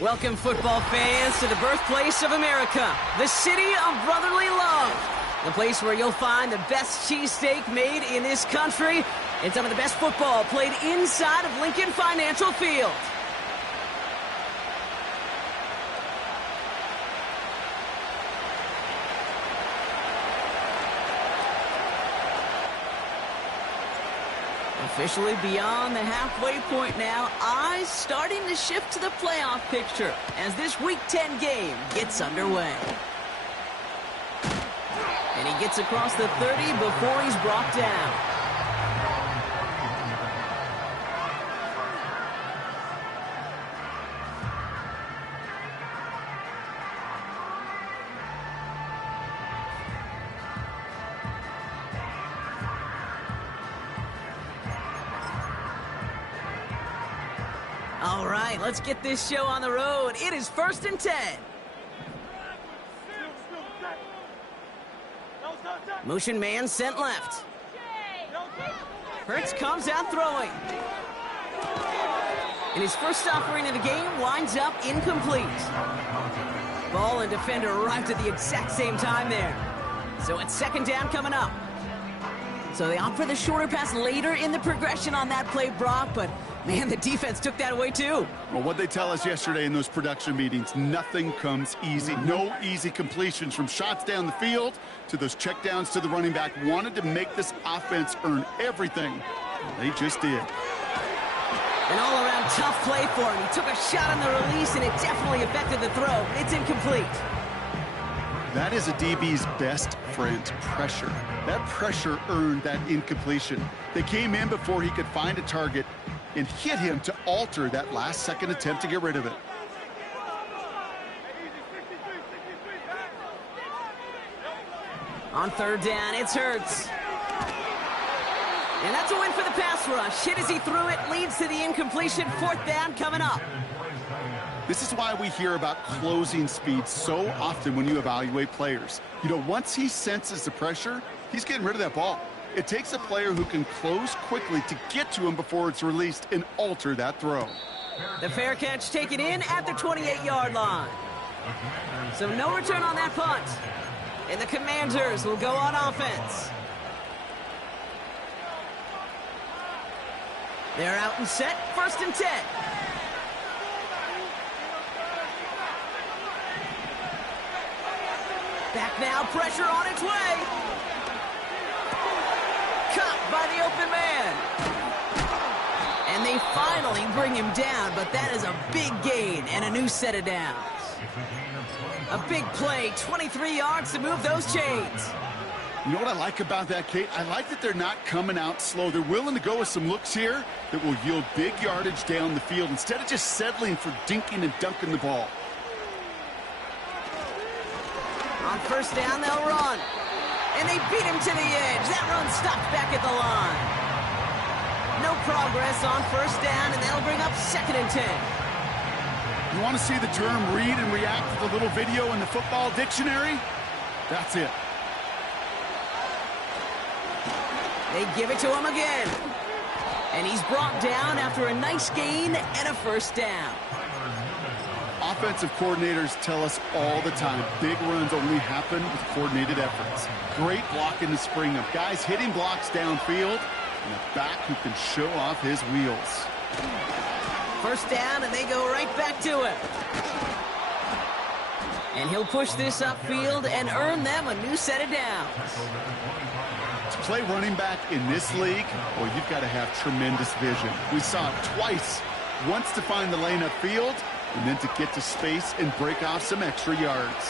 Welcome, football fans, to the birthplace of America, the city of brotherly love. The place where you'll find the best cheesesteak made in this country and some of the best football played inside of Lincoln Financial Field. Officially beyond the halfway point now, eyes starting to shift to the playoff picture as this Week 10 game gets underway. And he gets across the 30 before he's brought down. All right, let's get this show on the road. It is 1st and 10. Motion man sent left. Hurts comes out throwing. And his first offering of the game winds up incomplete. Ball and defender arrived at the exact same time there. So it's 2nd down coming up. So they opt for the shorter pass later in the progression on that play, Brock, but man, the defense took that away too. Well, what they tell us yesterday in those production meetings, nothing comes easy. No easy completions from shots down the field to those checkdowns to the running back. Wanted to make this offense earn everything. They just did. An all-around tough play for him. He took a shot on the release, and it definitely affected the throw. It's incomplete. That is a DB's best friend, pressure. That pressure earned that incompletion. They came in before he could find a target and hit him to alter that last-second attempt to get rid of it. On 3rd down, it's Hurts. And that's a win for the pass rush. Hit as he threw it, leads to the incompletion. 4th down coming up. This is why we hear about closing speed so often when you evaluate players. You know, once he senses the pressure, he's getting rid of that ball. It takes a player who can close quickly to get to him before it's released and alter that throw. The fair catch taken in at the 28-yard line. So no return on that punt. And the Commanders will go on offense. They're out and set, 1st and 10. Back now, pressure on its way. Caught by the open man. And they finally bring him down, but that is a big gain and a new set of downs. A big play, 23 yards to move those chains. You know what I like about that, Kate? I like that they're not coming out slow. They're willing to go with some looks here that will yield big yardage down the field instead of just settling for dinking and dunking the ball. On 1st down, they'll run. And they beat him to the edge. That run stopped back at the line. No progress on 1st down, and that'll bring up 2nd and 10. You want to see the term read and react to the little video in the football dictionary? That's it. They give it to him again. And he's brought down after a nice gain and a 1st down. Offensive coordinators tell us all the time, big runs only happen with coordinated efforts. Great block in the spring of guys hitting blocks downfield and a back who can show off his wheels. 1st down, and they go right back to it. And he'll push this upfield and earn them a new set of downs. To play running back in this league, well, you've got to have tremendous vision. We saw it twice. Once to find the lane upfield, and then to get to space and break off some extra yards.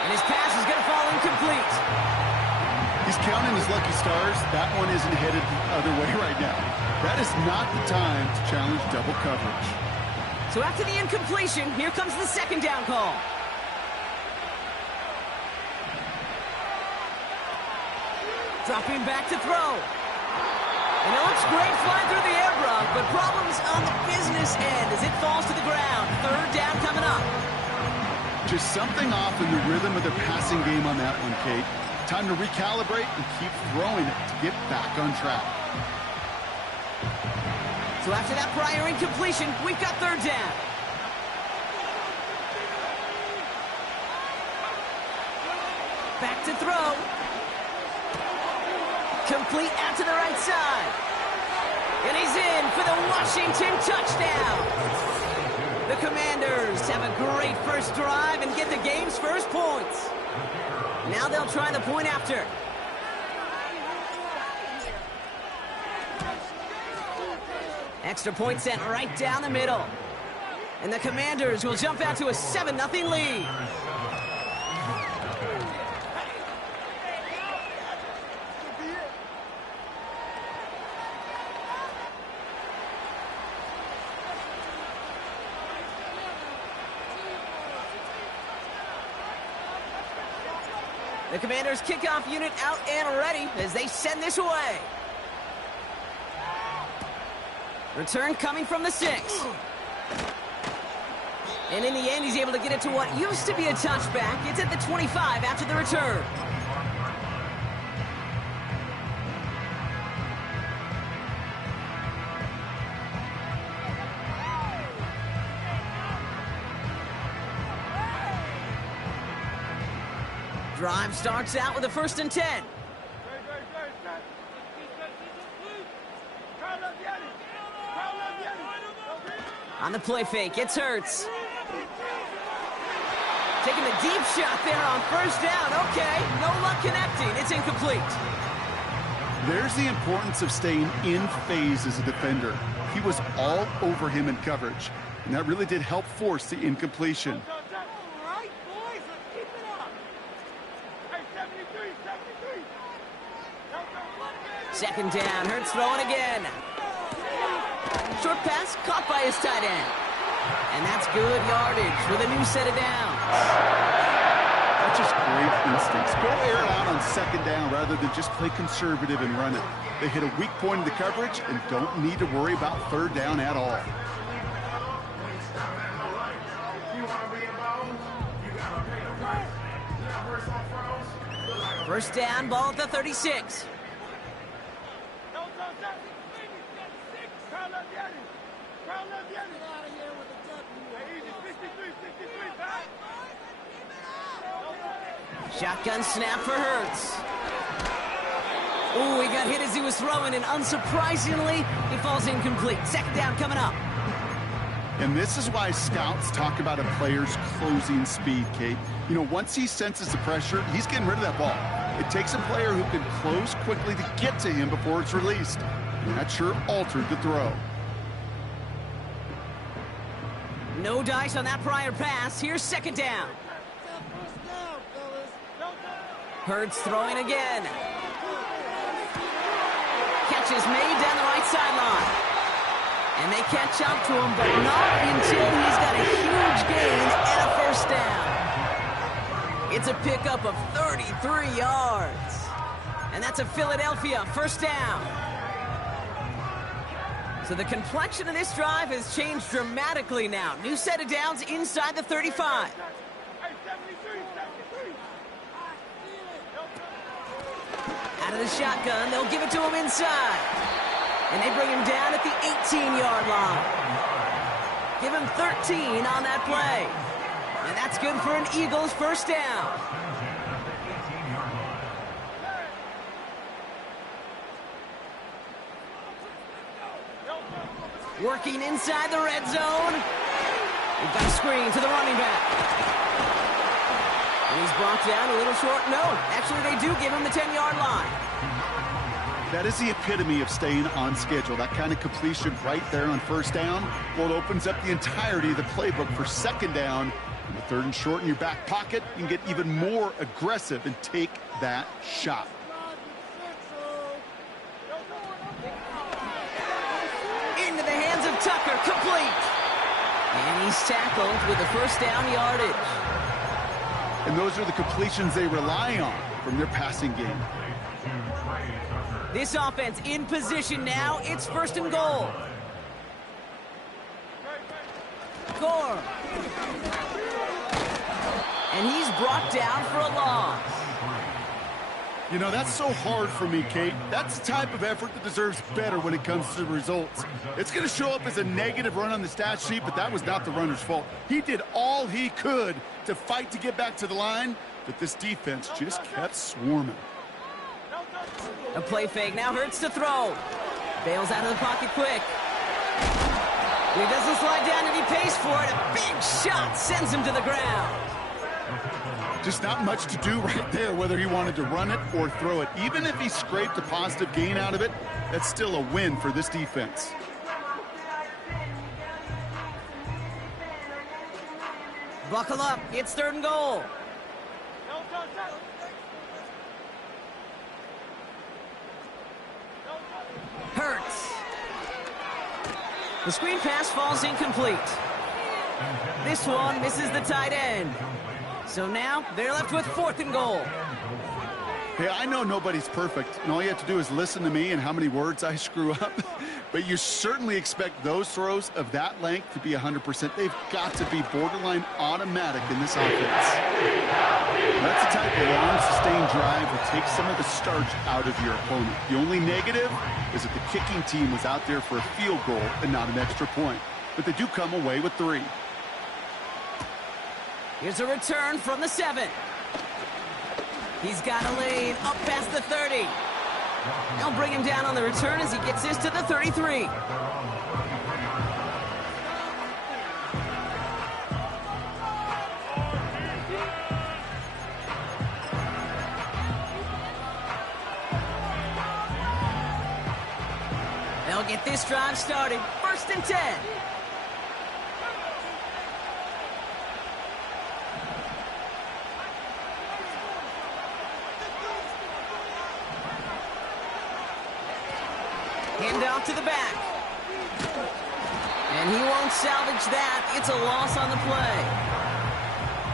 And his pass is going to fall incomplete. He's counting his lucky stars. That one isn't headed the other way right now. That is not the time to challenge double coverage. So after the incompletion, here comes the 2nd down call. Dropping back to throw. And it looks great flying through the air, Brock, but problems on the business end as it falls to the ground. 3rd down coming up. Just something off in the rhythm of the passing game on that one, Kate. Time to recalibrate and keep throwing it to get back on track. So after that prior incompletion, we've got third down. Back to throw. Complete out to the right side. And he's in for the Washington touchdown. The Commanders have a great first drive and get the game's first points. Now they'll try the point after. Extra point sent right down the middle. And the Commanders will jump out to a 7-0 lead. The Commanders' kickoff unit out and ready as they send this away. Return coming from the 6. And in the end, he's able to get it to what used to be a touchback. It's at the 25 after the return. Drive starts out with a 1st and 10. On the play fake, it's Hurts. Taking the deep shot there on 1st down. Okay, no luck connecting. It's incomplete. There's the importance of staying in phase as a defender. He was all over him in coverage, and that really did help force the incompletion. Second down, Hurts throwing again. Short pass caught by his tight end. And that's good yardage with a new set of downs. That's just great instincts. Go air it out on 2nd down rather than just play conservative and run it. They hit a weak point in the coverage and don't need to worry about 3rd down at all. First down, ball at the 36. Shotgun snap for Hurts. Ooh, he got hit as he was throwing, and unsurprisingly, he falls incomplete. 2nd down coming up. And this is why scouts talk about a player's closing speed, Kate. You know, once he senses the pressure, he's getting rid of that ball. It takes a player who can close quickly to get to him before it's released. And that sure altered the throw. No dice on that prior pass. Here's 2nd down. Hurts throwing again. Catch is made down the right sideline. And they catch up to him, but not until he's got a huge gain and a 1st down. It's a pickup of 33 yards. And that's a Philadelphia 1st down. So the complexion of this drive has changed dramatically now. New set of downs inside the 35. Out of the shotgun, they'll give it to him inside. And they bring him down at the 18-yard line. Give him 13 on that play. And that's good for an Eagles 1st down. Working inside the red zone. We've got a screen to the running back. And he's brought down a little short. No, actually they do give him the 10-yard line. That is the epitome of staying on schedule. That kind of completion right there on 1st down. Well, it opens up the entirety of the playbook for 2nd down. And with 3rd and short in your back pocket, you can get even more aggressive and take that shot. Into the hands of Tucker, complete. And he's tackled with the 1st down yardage. And those are the completions they rely on from their passing game. This offense in position now. It's 1st and goal. Gore. And he's brought down for a loss. You know, that's so hard for me, Kate. That's the type of effort that deserves better when it comes to the results. It's going to show up as a negative run on the stat sheet, but that was not the runner's fault. He did all he could to fight to get back to the line, but this defense just kept swarming. A play fake now hurts to throw. Bails out of the pocket quick. He doesn't slide down and he pays for it. A big shot sends him to the ground. Just not much to do right there, whether he wanted to run it or throw it. Even if he scraped a positive gain out of it, that's still a win for this defense. Buckle up. It's 3rd and goal. Hurts. The screen pass falls incomplete. This one misses the tight end. So now they're left with 4th and goal. Hey, I know nobody's perfect, and all you have to do is listen to me and how many words I screw up. But you certainly expect those throws of that length to be 100%. They've got to be borderline automatic in this offense. That's the type of long, sustained drive that takes some of the starch out of your opponent. The only negative is that the kicking team was out there for a field goal and not an extra point. But they do come away with 3. Here's a return from the 7. He's got a lane up past the 30. They'll bring him down on the return as he gets this to the 33. They'll get this drive started. 1st and 10. Hand off to the back. And he won't salvage that. It's a loss on the play.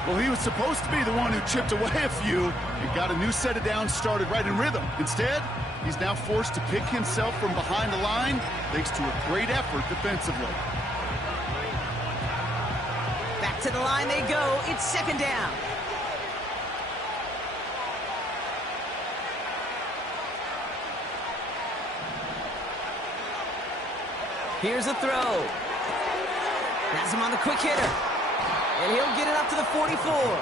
Well, he was supposed to be the one who chipped away a few and got a new set of downs started right in rhythm. Instead, he's now forced to pick himself from behind the line thanks to a great effort defensively. Back to the line they go. It's 2nd down. Here's a throw. Has him on the quick hitter. And he'll get it up to the 44.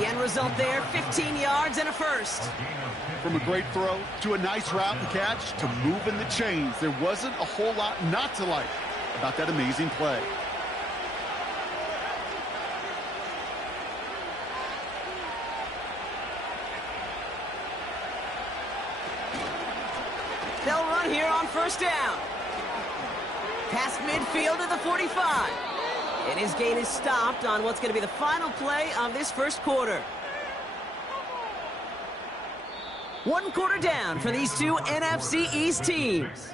The end result there, 15 yards and a 1st. From a great throw to a nice route and catch to moving the chains, there wasn't a whole lot not to like about that amazing play. They'll run here on 1st down. Past midfield to the 45. And his gain is stopped on what's going to be the final play of this 1st quarter. 1 quarter down for these two NFC East teams.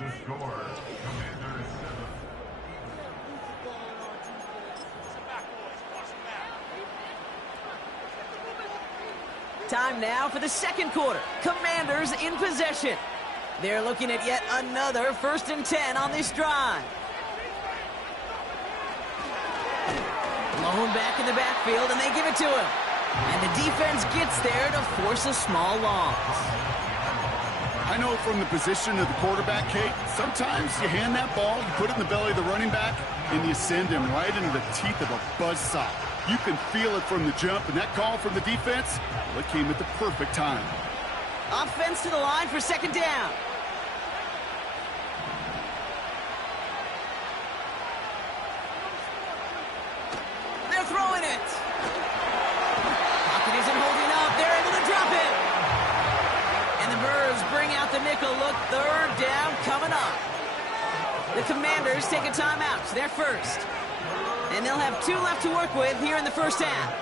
Time now for the 2nd quarter. Commanders in possession. They're looking at yet another 1st and 10 on this drive. Blown back in the backfield, and they give it to him. And the defense gets there to force a small loss. I know from the position of the quarterback, Kate, sometimes you hand that ball, you put it in the belly of the running back, and you send him right into the teeth of a buzzsaw. You can feel it from the jump, and that call from the defense, well, it came at the perfect time. Offense to the line for 2nd down. They're throwing it. Pocket isn't holding up. They're able to drop it. And the Birds bring out the nickel look. 3rd down coming up. The Commanders take a timeout. They're first. And they'll have 2 left to work with here in the 1st half.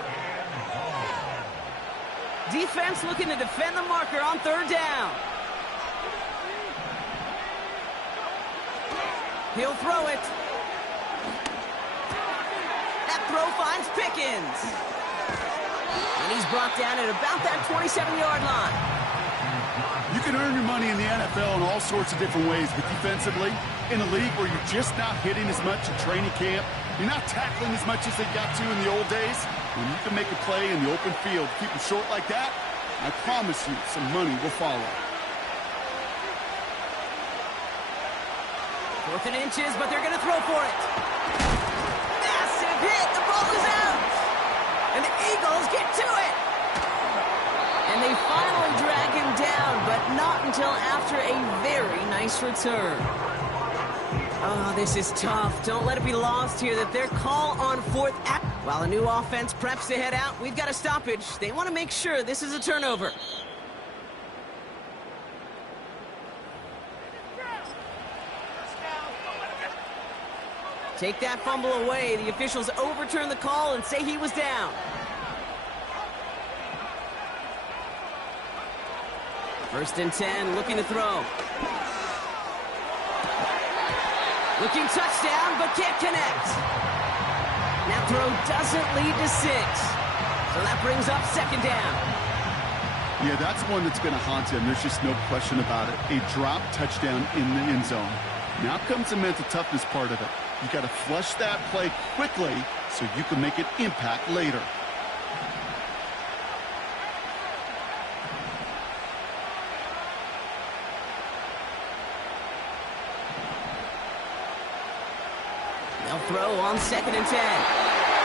Defense looking to defend the marker on 3rd down. He'll throw it. That throw finds Pickens. And he's brought down at about that 27-yard line. You can earn your money in the NFL in all sorts of different ways, but defensively, in a league where you're just not hitting as much in training camp, you're not tackling as much as they got to in the old days, when you can make a play in the open field, keep them short like that, I promise you, some money will follow. 4th and inches, but they're going to throw for it. Massive hit. The ball is out. And the Eagles get to it. And they finally drag him down, but not until after a very nice return. Oh, this is tough. Don't let it be lost here that their call on 4th. While a new offense preps to head out, we've got a stoppage. They want to make sure this is a turnover. Take that fumble away. The officials overturn the call and say he was down. First and 10, looking to throw. Looking touchdown, but can't connect. That throw doesn't lead to 6. So that brings up 2nd down. Yeah, that's one that's going to haunt him. There's just no question about it. A drop touchdown in the end zone. Now comes the mental toughness part of it. You got to flush that play quickly so you can make an impact later. They'll throw on 2nd and 10.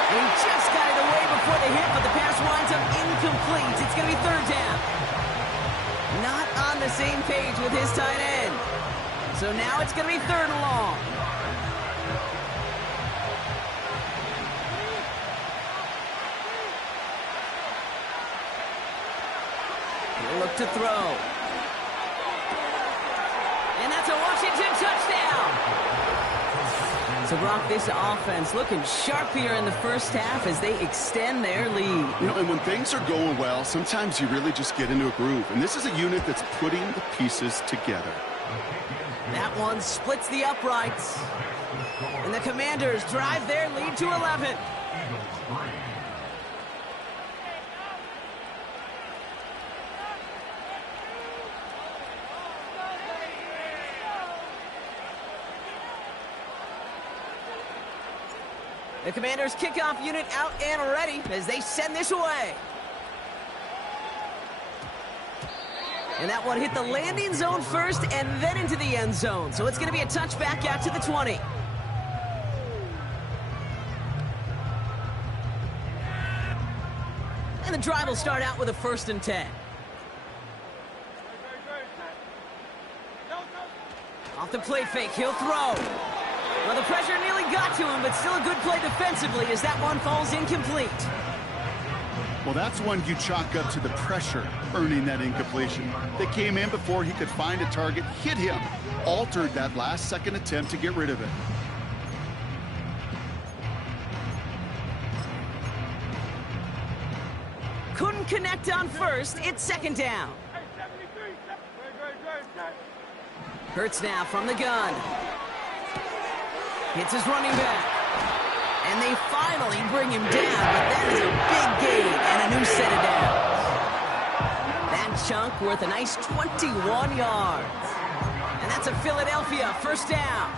He just got it away before the hit, but the pass winds up incomplete. It's going to be 3rd down. Not on the same page with his tight end. So now it's going to be 3rd and long. He'll look to throw. And that's a Washington touchdown. So, Brock, this offense looking sharp here in the first half as they extend their lead. You know, and when things are going well, sometimes you really just get into a groove. And this is a unit that's putting the pieces together. That one splits the uprights. And the Commanders drive their lead to 11. The Commanders' kickoff unit out and ready as they send this away. And that one hit the landing zone first and then into the end zone. So it's going to be a touchback out to the 20. And the drive will start out with a 1st and 10. Off the play fake, he'll throw. Well, the pressure nearly got to him, but still a good play defensively as that one falls incomplete. Well, that's one you chalk up to the pressure earning that incompletion. They came in before he could find a target, hit him, altered that last-second attempt to get rid of it. Couldn't connect on 1st. It's 2nd down. Hurts now from the gun. Hits his running back. And they finally bring him down, but that is a big gain and a new set of downs. That chunk worth a nice 21 yards. And that's a Philadelphia 1st down.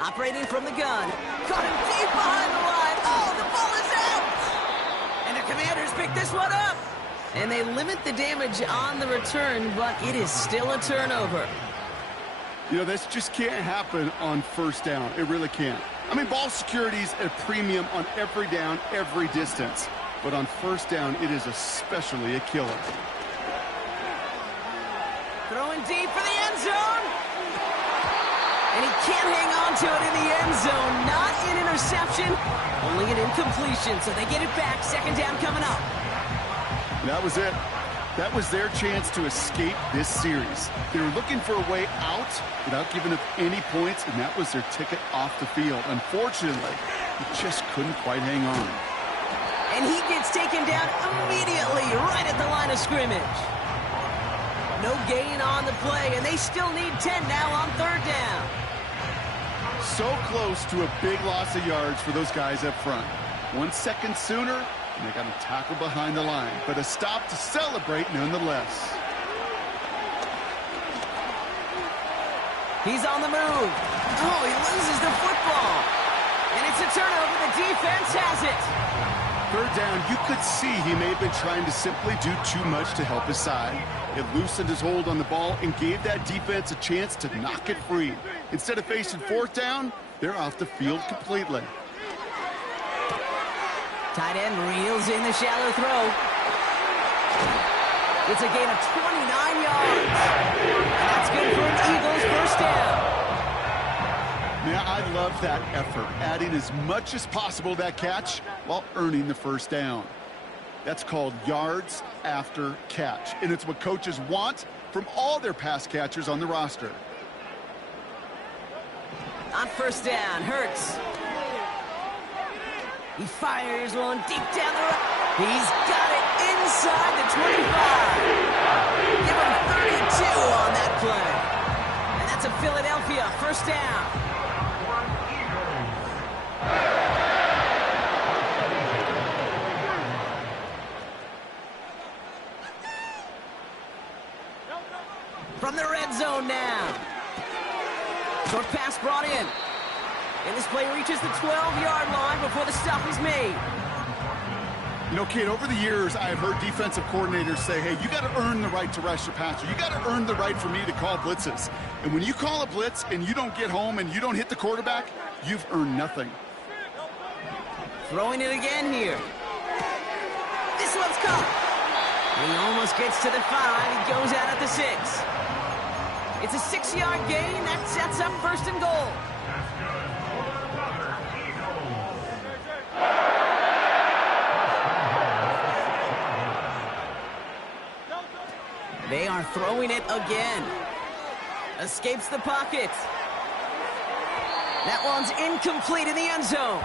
Operating from the gun. Caught him deep behind the line. Oh, the ball is out! And the Commanders pick this one up. And they limit the damage on the return, but it is still a turnover. You know, this just can't happen on 1st down. It really can't. I mean, ball security's at a premium on every down, every distance. But on 1st down, it is especially a killer. Throwing deep for the end zone. And he can't hang on to it in the end zone. Not an interception, only an incompletion. So they get it back. 2nd down coming up. That was it. That was their chance to escape this series. They were looking for a way out without giving up any points, and that was their ticket off the field. Unfortunately, he just couldn't quite hang on. And he gets taken down immediately right at the line of scrimmage. No gain on the play, and they still need 10 now on 3rd down. So close to a big loss of yards for those guys up front. 1 second sooner, And they got a tackle behind the line, but a stop to celebrate nonetheless. He's on the move. Oh, he loses the football. And it's a turnover. The defense has it. Third down, you could see he may have been trying to simply do too much to help his side. It loosened his hold on the ball and gave that defense a chance to knock it free. Instead of facing fourth down, they're off the field completely. Tight end reels in the shallow throw. It's a gain of 29 yards. And that's good for an Eagles first down. Now, I love that effort, adding as much as possible to that catch while earning the first down. That's called yards after catch, and it's what coaches want from all their pass catchers on the roster. On first down, Hurts. He fires one deep down the road. He's got it inside the 25. Give him 32 on that play. And that's a Philadelphia first down. From the red zone now. Short pass brought in. And this play reaches the 12-yard line before the stop is made. You know, kid, over the years, I've heard defensive coordinators say, hey, you got to earn the right to rush your passer. You got to earn the right for me to call blitzes. And when you call a blitz and you don't get home and you don't hit the quarterback, you've earned nothing. Throwing it again here. This one's caught. He almost gets to the 5. He goes out at the 6. It's a 6-yard gain. That sets up first and goal. They are throwing it again. Escapes the pocket. That one's incomplete in the end zone.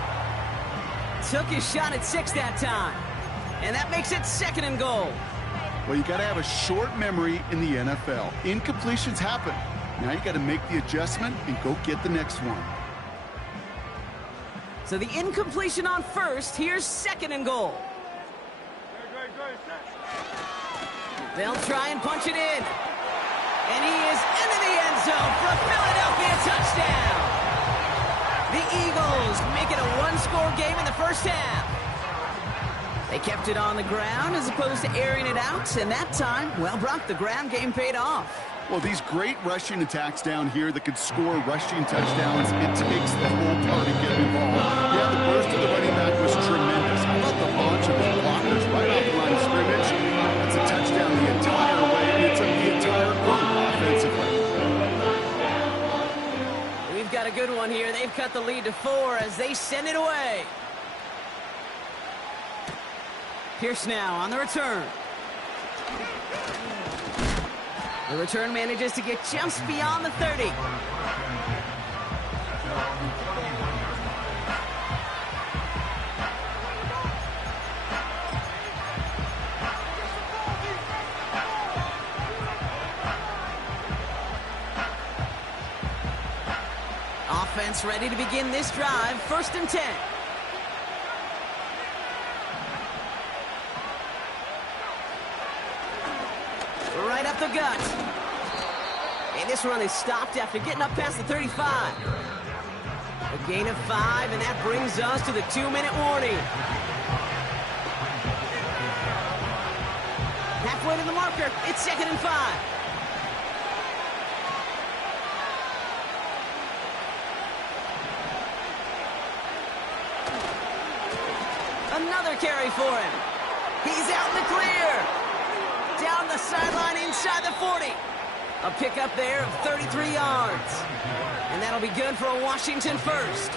Took his shot at 6 that time. And that makes it second and goal. Well, you got to have a short memory in the NFL. Incompletions happen. Now you got to make the adjustment and go get the next one. So the incompletion on first. Here's second and goal. They'll try and punch it in. And he is into the end zone for a Philadelphia touchdown. The Eagles make it a one-score game in the first half. They kept it on the ground as opposed to airing it out, and that time, well, Brock, the ground game paid off. Well, these great rushing attacks down here that could score rushing touchdowns, it takes the whole party getting involved. Yeah, the burst of the running back was tremendous. I thought the launch of his blockers right off the line of scrimmage, that's a touchdown the entire way, and it took the entire group offensively. We've got a good one here. They've cut the lead to 4 as they send it away. Pierce now on the return. The return manages to get just beyond the 30. Offense ready to begin this drive. First and 10. Right up the gut. And this run is stopped after getting up past the 35. A gain of 5, and that brings us to the 2-minute warning. Halfway to the marker. It's second and 5. Another carry for him. He's out in the clear. Down the sideline inside the 40. A pickup there of 33 yards. And that'll be good for a Washington first.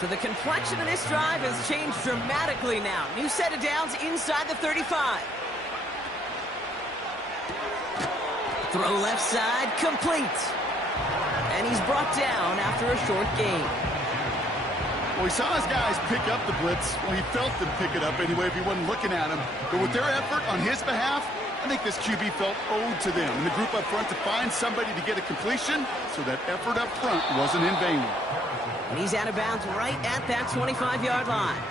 So the complexion of this drive has changed dramatically now. New set of downs inside the 35. Throw left side, complete. And he's brought down after a short gain. Well, he saw his guys pick up the blitz. Well, he felt them pick it up anyway if he wasn't looking at him. But with their effort on his behalf, I think this QB felt owed to them and the group up front to find somebody to get a completion, so that effort up front wasn't in vain. And he's out of bounds right at that 25-yard line.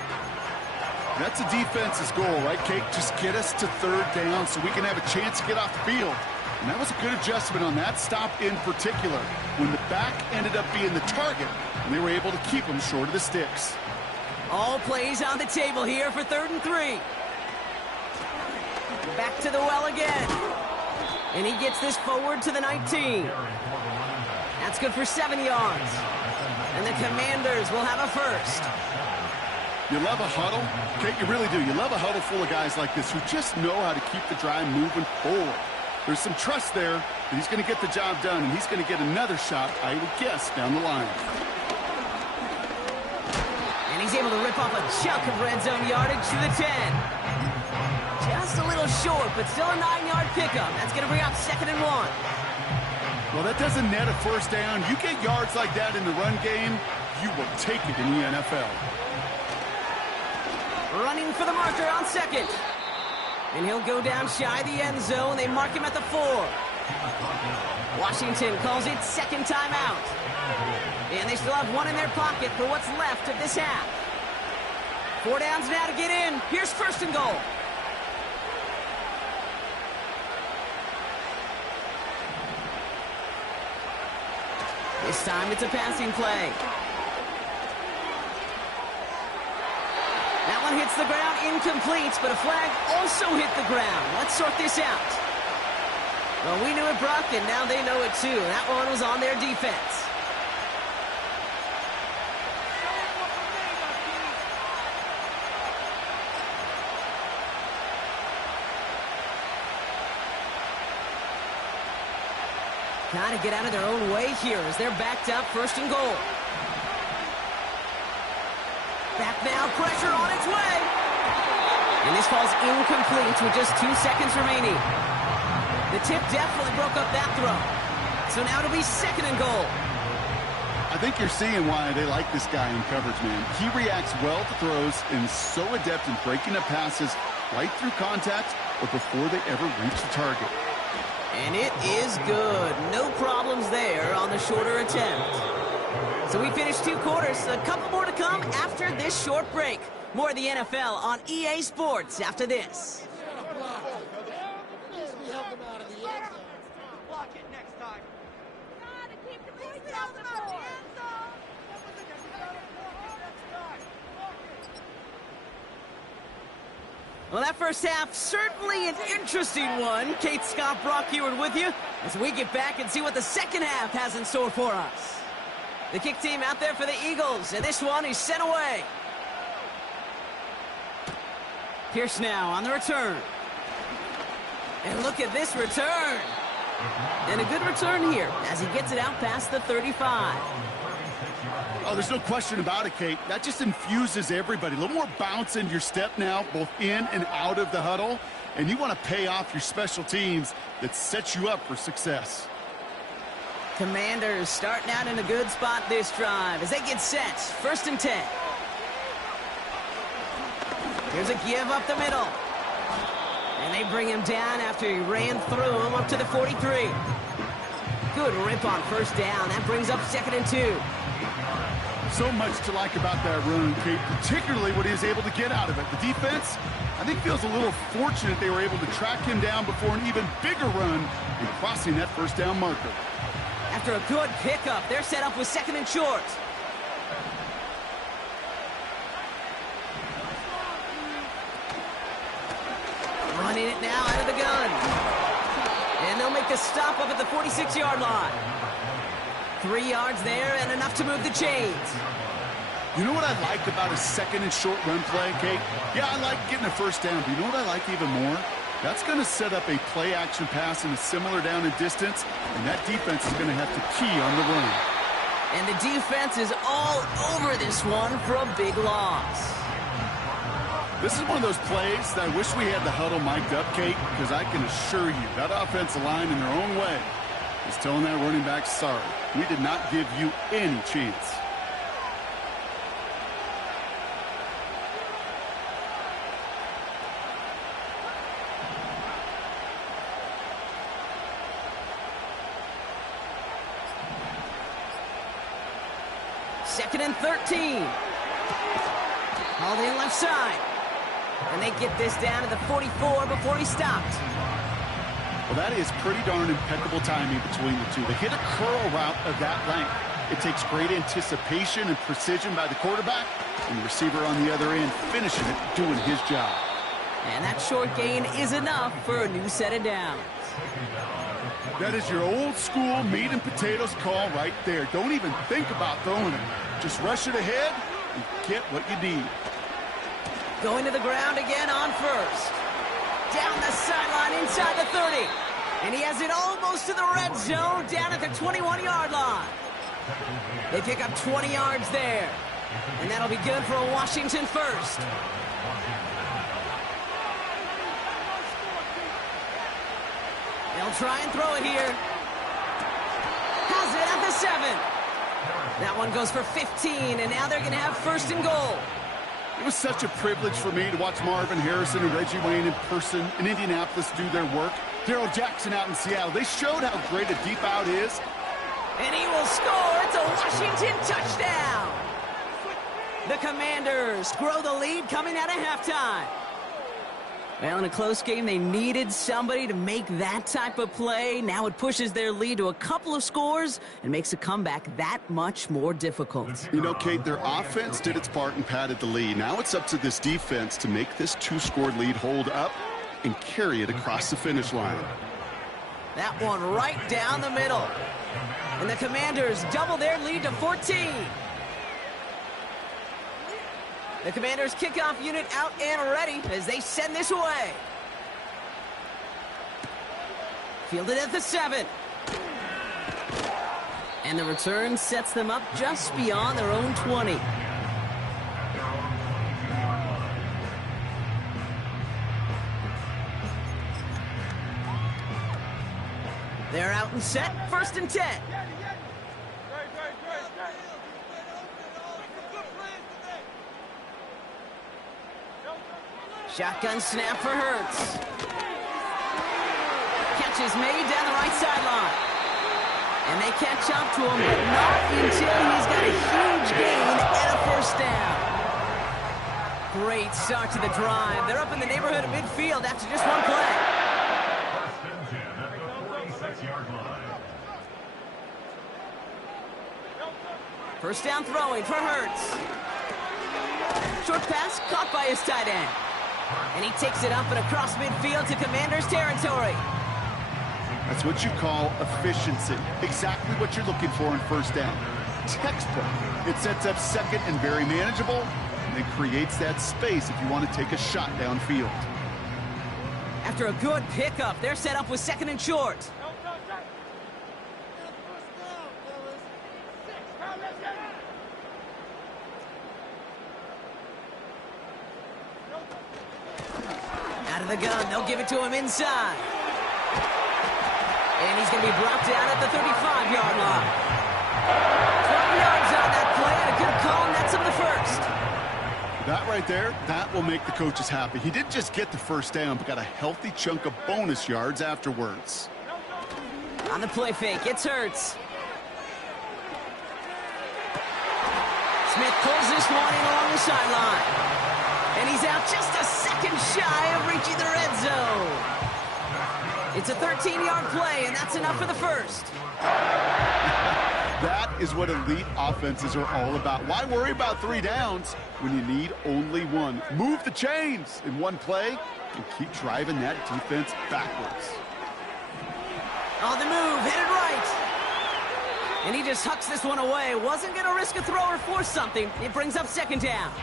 That's a defense's goal, right, Kate? Just get us to third down so we can have a chance to get off the field. And that was a good adjustment on that stop in particular, when the back ended up being the target, and they were able to keep him short of the sticks. All plays on the table here for 3rd and 3. Back to the well again. And he gets this forward to the 19. That's good for 7 yards. And the Commanders will have a first. You love a huddle? Kate, you really do. You love a huddle full of guys like this who just know how to keep the drive moving forward. There's some trust there that he's going to get the job done, and he's going to get another shot, I would guess, down the line. And he's able to rip off a chunk of red zone yardage to the 10. Just a little short, but still a 9-yard pickup. That's going to bring up 2nd and 1. Well, that doesn't net a first down. You get yards like that in the run game, you will take it in the NFL. Running for the marker on 2nd. And he'll go down shy of the end zone. They mark him at the 4. Washington calls it 2nd timeout. And they still have 1 in their pocket for what's left of this half. 4 downs now to get in. Here's 1st and goal. This time it's a passing play. That one hits the ground, incomplete, but a flag also hit the ground. Let's sort this out. Well, we knew it, Brock, and now they know it too. That one was on their defense. Trying to get out of their own way here as they're backed up, 1st and goal. Back now, pressure on its way. And this falls incomplete with just 2 seconds remaining. The tip definitely broke up that throw. So now it'll be 2nd and goal. I think you're seeing why they like this guy in coverage, man. He reacts well to throws and is so adept in breaking up passes right through contact or before they ever reach the target. And it is good. No problems there on the shorter attempt. So we finished 2 quarters. A couple more to come after this short break. More of the NFL on EA Sports after this. Well, that first half, certainly an interesting one. Kate, Scott, Brock Heward with you as we get back and see what the second half has in store for us. The kick team out there for the Eagles, and this one is sent away. Pierce now on the return. And look at this return. And a good return here as he gets it out past the 35. Oh, there's no question about it, Kate. That just infuses everybody. A little more bounce in your step now, both in and out of the huddle. And you want to pay off your special teams that sets you up for success. Commanders starting out in a good spot this drive as they get set. 1st and 10. Here's a give up the middle. And they bring him down after he ran through him up to the 43. Good rip on 1st down. That brings up 2nd and 2. So much to like about that run, Kate, particularly what he was able to get out of it. The defense, I think, feels a little fortunate they were able to track him down before an even bigger run and crossing that 1st down marker. After a good pickup, they're set up with 2nd and short. Running it now out of the gun. And they'll make the stop up at the 46-yard line. 3 yards there and enough to move the chains. You know what I like about a 2nd and short run play, Kate? Yeah, I like getting a 1st down, but you know what I like even more? That's going to set up a play-action pass in a similar down and distance, and that defense is going to have to key on the run. And the defense is all over this one for a big loss. This is one of those plays that I wish we had the huddle mic'd up, Kate, because I can assure you that offensive line in their own way is telling that running back, sorry, we did not give you any chance. Second and 13. Hauled in left side. And they get this down to the 44 before he stopped. Well, that is pretty darn impeccable timing between the two. They hit a curl route of that length. It takes great anticipation and precision by the quarterback, and the receiver on the other end finishing it, doing his job. And that short gain is enough for a new set of downs. That is your old school meat and potatoes call right there. Don't even think about throwing it. Just rush it ahead and get what you need. Going to the ground again on first. Down the sideline inside the 30. And he has it almost to the red zone down at the 21-yard line. They pick up 20 yards there. And that'll be good for a Washington first. They'll try and throw it here. Has it at the 7. That one goes for 15, and now they're going to have first and goal. It was such a privilege for me to watch Marvin Harrison and Reggie Wayne in person in Indianapolis do their work. Darrell Jackson out in Seattle. They showed how great a deep out is. And he will score. It's a Washington touchdown. The Commanders grow the lead coming out of halftime. Well, in a close game, they needed somebody to make that type of play. Now it pushes their lead to a couple of scores and makes a comeback that much more difficult. You know, Kate, their offense did its part and padded the lead. Now it's up to this defense to make this 2-score lead hold up and carry it across the finish line. That one right down the middle. And the Commanders double their lead to 14. The Commanders' kickoff unit out and ready as they send this away. Fielded at the 7. And the return sets them up just beyond their own 20. They're out and set, first and 10. Shotgun snap for Hurts. Catch is made down the right sideline. And they catch up to him, but not until he's got a huge gain and a first down. Great start to the drive. They're up in the neighborhood of midfield after just one play. First down throwing for Hurts. Short pass caught by his tight end. And he takes it up and across midfield to Commanders territory. That's what you call efficiency. Exactly what you're looking for in first down. Textbook. It sets up second and very manageable, and it creates that space if you want to take a shot downfield. After a good pickup, they're set up with second and short. Out of the gun, they'll give it to him inside. And he's going to be brought down at the 35-yard line. 12 yards on that play, and a good call, and that's him the first. That right there, that will make the coaches happy. He didn't just get the first down, but got a healthy chunk of bonus yards afterwards. On the play fake, it's Hurts. Smith pulls this one in along the sideline. And he's out just a second shy of reaching the red zone. It's a 13-yard play, and that's enough for the first. That is what elite offenses are all about. Why worry about 3 downs when you need only one? Move the chains in one play and keep driving that defense backwards. On the move, headed right. And he just hucks this one away. Wasn't going to risk a throw or force something. It brings up second down.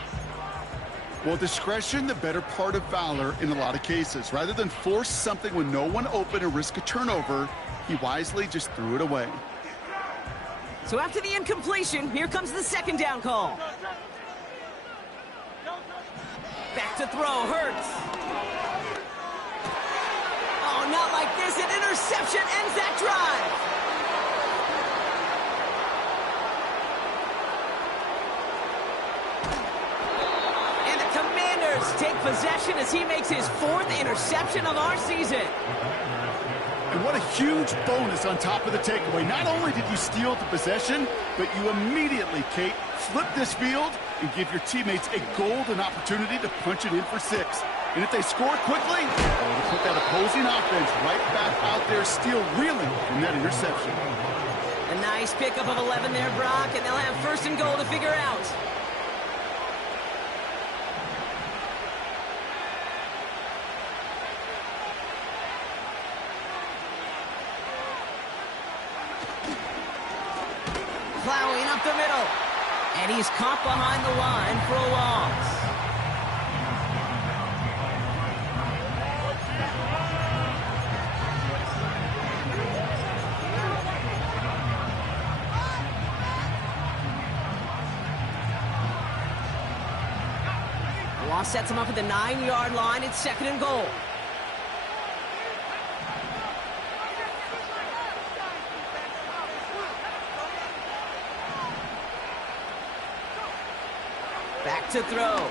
Well, discretion, the better part of valor in a lot of cases. Rather than force something when no one open and risk a turnover, he wisely just threw it away. So after the incompletion, here comes the second down call. Back to throw, Hurts. Oh, not like this. An interception ends that drive. Commanders take possession as he makes his 4th interception of our season. And what a huge bonus on top of the takeaway. Not only did you steal the possession, but you immediately, Kate, flip this field and give your teammates a golden opportunity to punch it in for 6. And if they score quickly, to put that opposing offense right back out there, still reeling from that interception. A nice pickup of 11 there, Brock, and they'll have 1st and goal to figure out. Plowing up the middle. And he's caught behind the line for a loss. Loss sets him up at the 9-yard line. It's 2nd and goal. Back to throw.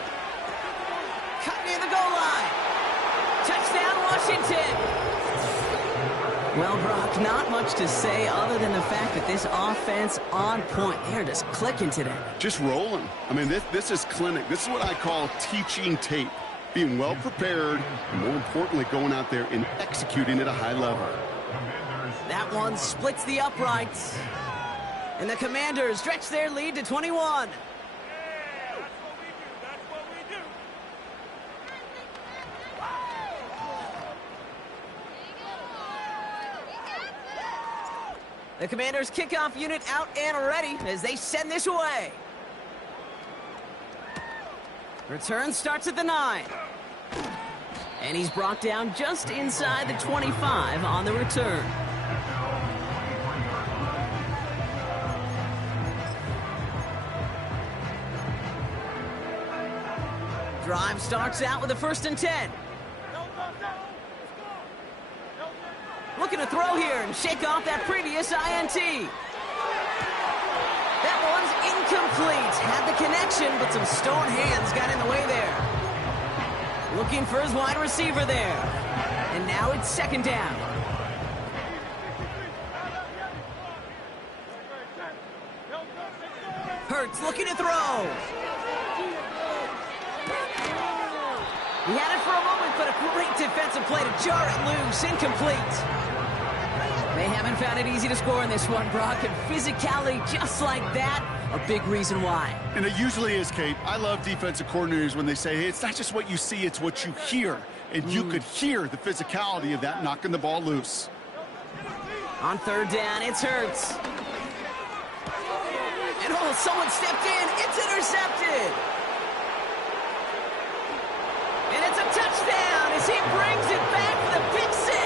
Cut near the goal line. Touchdown, Washington. Well, Brock, not much to say other than the fact that this offense on point. They're just clicking today. Just rolling. I mean, this is clinic. This is what I call teaching tape. Being well prepared, and more importantly, going out there and executing at a high level. That one splits the uprights. And the Commanders stretch their lead to 21. The Commanders' kickoff unit out and ready as they send this away. Return starts at the 9. And he's brought down just inside the 25 on the return. Drive starts out with a 1st and 10. Looking to throw here and shake off that previous INT. That one's incomplete. Had the connection, but some stone hands got in the way there. Looking for his wide receiver there. And now it's 2nd down. Hurts looking to throw. He had it for a moment, but a great defensive play to jar it loose. Incomplete. They haven't found it easy to score in this one, Brock, and physicality just like that, a big reason why. And it usually is, Kate. I love defensive coordinators when they say, hey, it's not just what you see, it's what you hear. And you could hear the physicality of that knocking the ball loose. On 3rd down, it's Hurts. And oh, someone stepped in. It's intercepted. And it's a touchdown as he brings it back for the pick 6.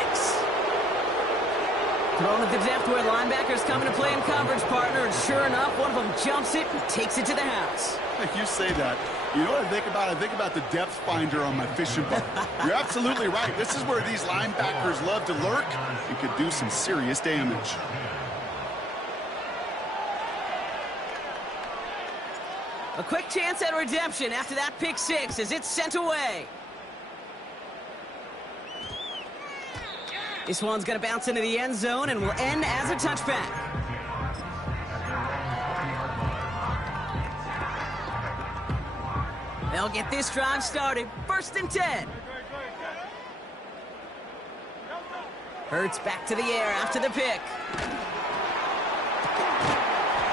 Thrown at the depth where linebackers come into play in coverage, partner, and sure enough, one of them jumps it and takes it to the house. You say that. You know what I think about? I think about the depth finder on my fishing boat. You're absolutely right. This is where these linebackers love to lurk and could do some serious damage. A quick chance at redemption after that pick 6 as it's sent away. This one's going to bounce into the end zone and will end as a touchback. They'll get this drive started. 1st and 10. Hurts back to the air after the pick.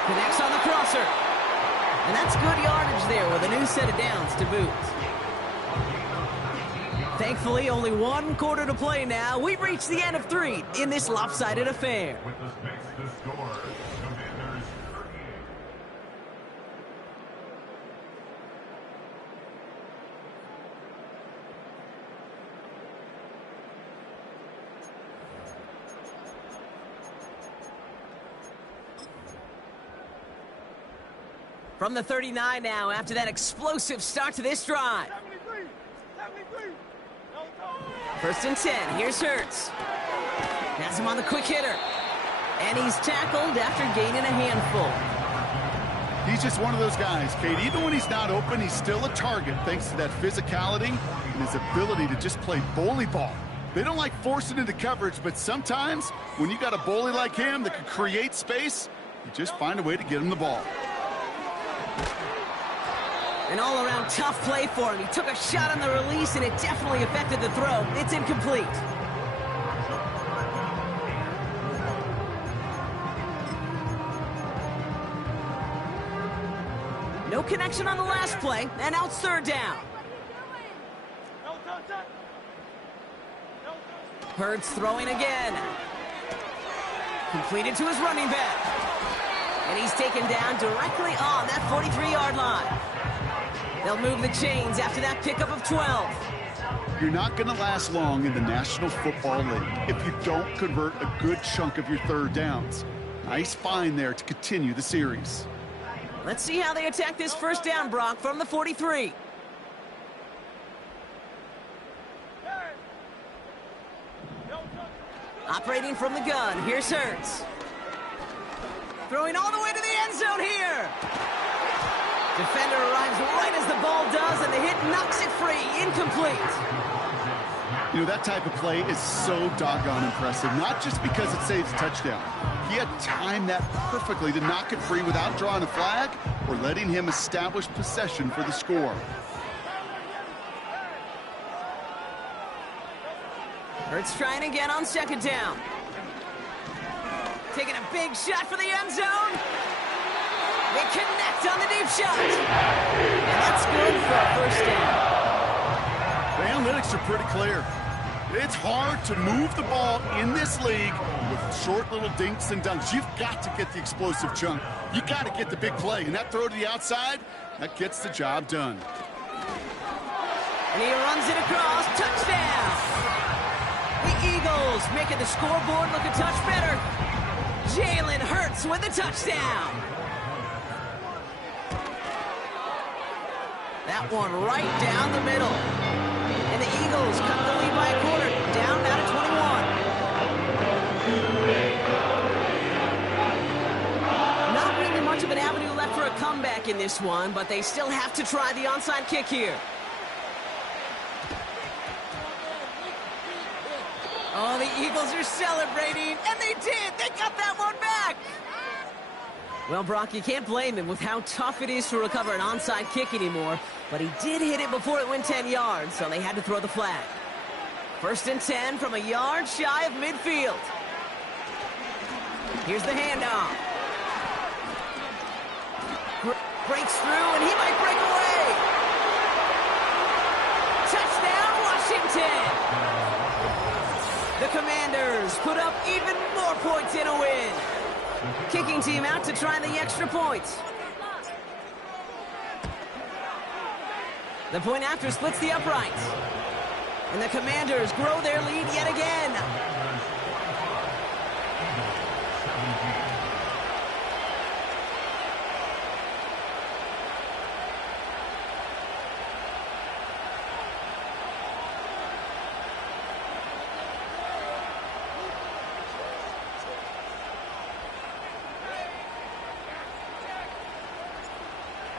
Connects on the crosser. And that's good yardage there with a new set of downs to boot. Thankfully, only 1 quarter to play now. We've reached the end of 3 in this lopsided affair. From the 39 now after that explosive start to this drive. 1st and 10. Here's Hurts. Has him on the quick hitter. And he's tackled after gaining a handful. He's He's just one of those guys, Kate. Even when he's not open, he's still a target thanks to that physicality and his ability to just play bully ball. They don't like forcing into coverage, but sometimes when you got a bully like him that can create space, you just find a way to get him the ball. An all-around tough play for him. He took a shot on the release, and it definitely affected the throw. It's incomplete. No connection on the last play, and now it's third down. Hurts throwing again. Completed to his running back. And he's taken down directly on that 43-yard line. They'll move the chains after that pickup of 12. You're not going to last long in the National Football League if you don't convert a good chunk of your third downs. Nice find there to continue the series. Let's see how they attack this first down, Brock, from the 43. Operating from the gun, here's Hurts. Throwing all the way to the end zone here. Defender arrives right as the ball does, and the hit knocks it free. Incomplete. You know, that type of play is so doggone impressive, not just because it saves a touchdown. He had timed that perfectly to knock it free without drawing a flag or letting him establish possession for the score. Hurts trying again on second down. Taking a big shot for the end zone. They connect on the deep shot. And that's good for a first down. The analytics are pretty clear. It's hard to move the ball in this league with short little dinks and dunks. You've got to get the explosive chunk. You got to get the big play. And that throw to the outside, that gets the job done. And he runs it across. Touchdown. The Eagles making the scoreboard look a touch better. Jalen Hurts with a touchdown. That one right down the middle. And the Eagles cut the lead by a quarter. Down now to 21. Not really much of an avenue left for a comeback in this one, but they still have to try the onside kick here. Oh, the Eagles are celebrating, and they did! They got that one back! Well, Brock, you can't blame him with how tough it is to recover an onside kick anymore, but he did hit it before it went 10 yards, so they had to throw the flag. First and 10 from a yard shy of midfield. Here's the handoff. Breaks through, and he might break away! Touchdown, Washington! The Commanders put up even more points in a win. Kicking team out to try the extra points. The point after splits the uprights. And the Commanders grow their lead yet again.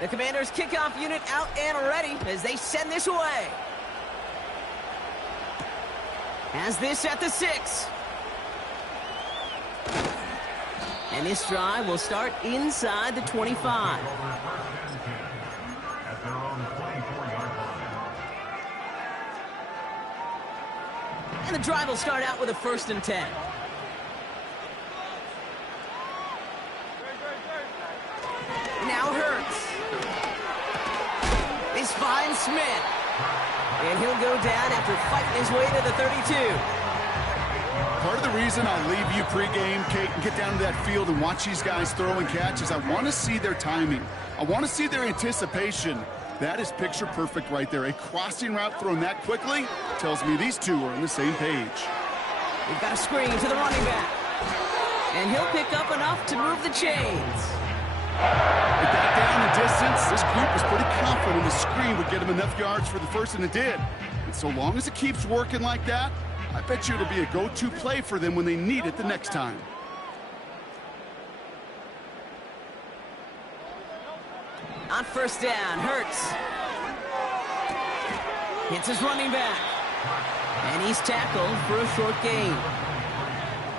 The Commanders' kickoff unit out and ready as they send this away. Has this at the 6. And this drive will start inside the 25. And the drive will start out with a 1st and 10. Now Hurts. He finds Smith. And he'll go down after fighting his way to the 32. Part of the reason I leave you pregame, Kate, and get down to that field and watch these guys throw and catch is I want to see their timing. I want to see their anticipation. That is picture perfect right there. A crossing route thrown that quickly tells me these two are on the same page. We've got a screen to the running back. And he'll pick up enough to move the chains. With that down the distance, this group was pretty confident the screen would get him enough yards for the first, and it did. And so long as it keeps working like that, I bet you it'll be a go-to play for them when they need it the next time. first down. Hurts. Hits his running back. And he's tackled for a short gain.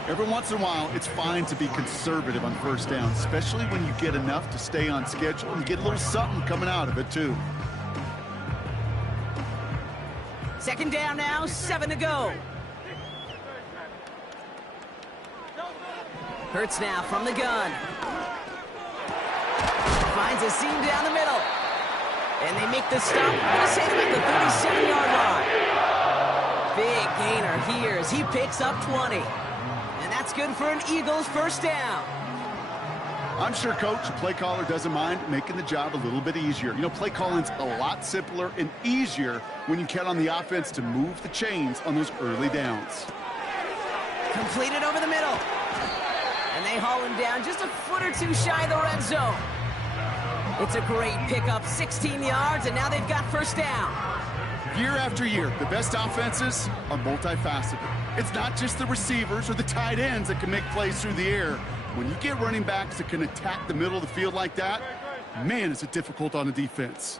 Every once in a while, it's fine to be conservative on first down, especially when you get enough to stay on schedule and get a little something coming out of it, too. Second down now, 7 to go. Hurts now from the gun. Finds a seam down the middle. And they make the stop. I'm going to say about the 37-yard line. Big gainer here as he picks up 20. And that's good for an Eagles first down. I'm sure Coach, the play caller, doesn't mind making the job a little bit easier. You know, play calling's a lot simpler and easier when you count on the offense to move the chains on those early downs. Completed over the middle. And they haul him down just a foot or two shy of the red zone. It's a great pickup, 16 yards, and now they've got first down. Year after year, the best offenses are multifaceted. It's not just the receivers or the tight ends that can make plays through the air. When you get running backs that can attack the middle of the field like that, man, is it difficult on the defense.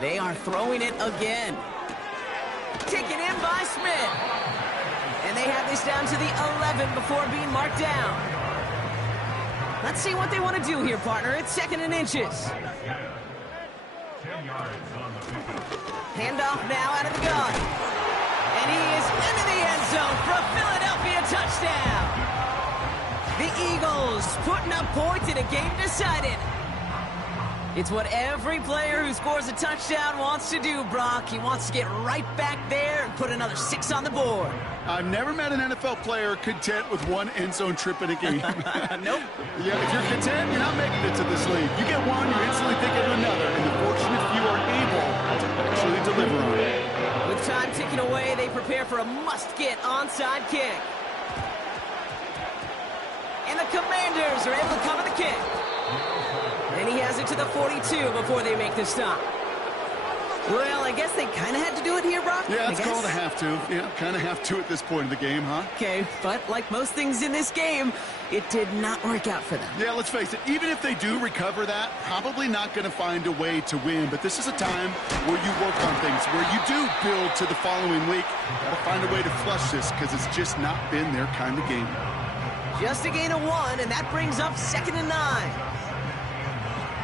They are throwing it again. Taken in by Smith. And they have this down to the 11 before being marked down. Let's see what they want to do here, partner. It's 2nd and inches. Handoff now out of the gun. And he is into the end zone for a Philadelphia touchdown. The Eagles putting up points in a game decided. It's what every player who scores a touchdown wants to do, Brock. He wants to get right back there and put another 6 on the board. I've never met an NFL player content with one end zone trip in a game. Nope. Yeah, if you're content, you're not making it to this league. You get one, you're instantly thinking of another, and the fortunate few are able to actually deliver on it. With time ticking away, they prepare for a must-get onside kick. And the Commanders are able to cover the kick. And he has it to the 42 before they make the stop. Well, I guess they kind of had to do it here, Brock. Yeah, it's called a have to. Yeah, kind of have to at this point of the game, huh? Okay, but like most things in this game, it did not work out for them. Yeah, let's face it, even if they do recover that, probably not going to find a way to win. But this is a time where you work on things, where you do build to the following week. Got to find a way to flush this because it's just not been their kind of game. Just a gain of 1, and that brings up 2nd and 9.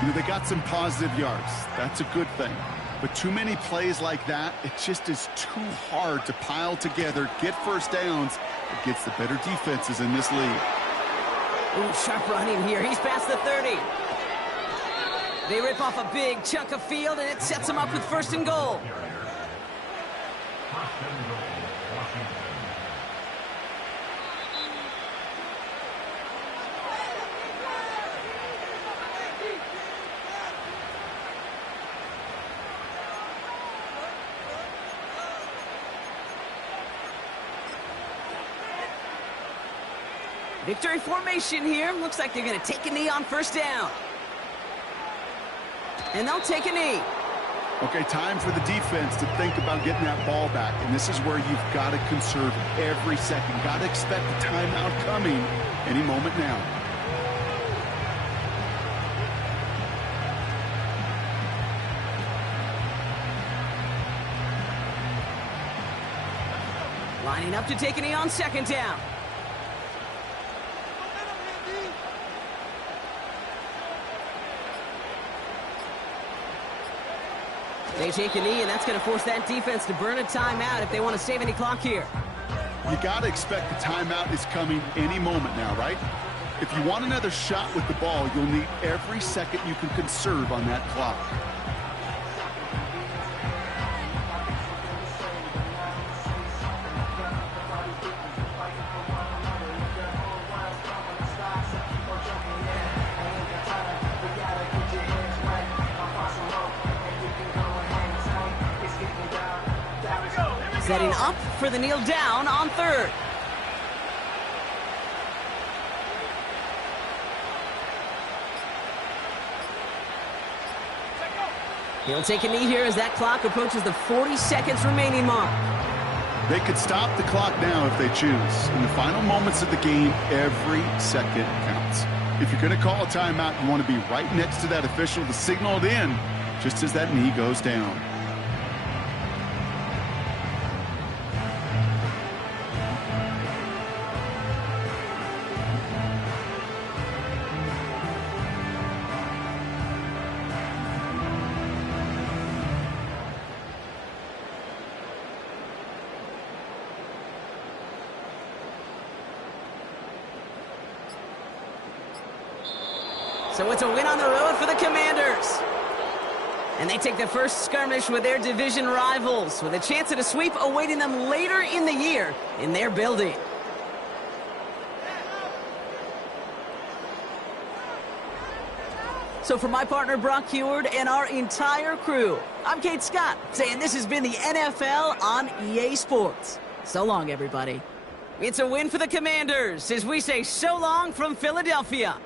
You know, they got some positive yards. That's a good thing. But too many plays like that, it just is too hard to pile together, get first downs against the better defenses in this league. Ooh, sharp running here. He's past the 30. They rip off a big chunk of field, and it sets them up with 1st and goal. Victory formation here. Looks like they're going to take a knee on 1st down. And they'll take a knee. Okay, time for the defense to think about getting that ball back. And this is where you've got to conserve every second. Got to expect the timeout coming any moment now. Lining up to take a knee on 2nd down. They take a knee, and that's going to force that defense to burn a timeout if they want to save any clock here. You got to expect the timeout is coming any moment now, right? If you want another shot with the ball, you'll need every second you can conserve on that clock. Setting up for the kneel down on 3rd. He'll take a knee here as that clock approaches the 40 seconds remaining mark. They could stop the clock now if they choose. In the final moments of the game, every second counts. If you're going to call a timeout, you want to be right next to that official to signal it in just as that knee goes down. So it's a win on the road for the Commanders. And they take the first skirmish with their division rivals, with a chance at a sweep awaiting them later in the year in their building. So for my partner Brock Heward and our entire crew, I'm Kate Scott, saying this has been the NFL on EA Sports. So long, everybody. It's a win for the Commanders as we say so long from Philadelphia.